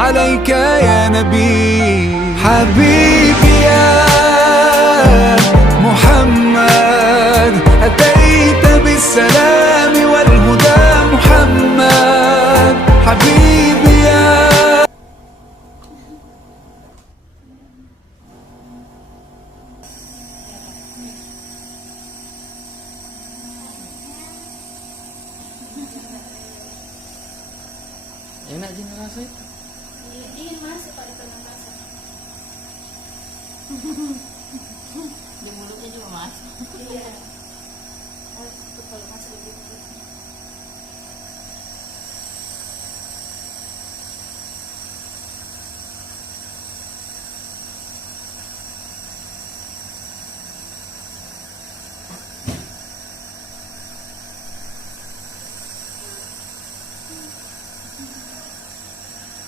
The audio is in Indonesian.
عليك يا نبي حبيبي يا محمد أتيت بالسلام والهدى محمد حبيبي يا Enak sih rasanya. Dingin mas, kalau dipegang masak. Di mulutnya juga mas. Iya. Kalau masak begitu.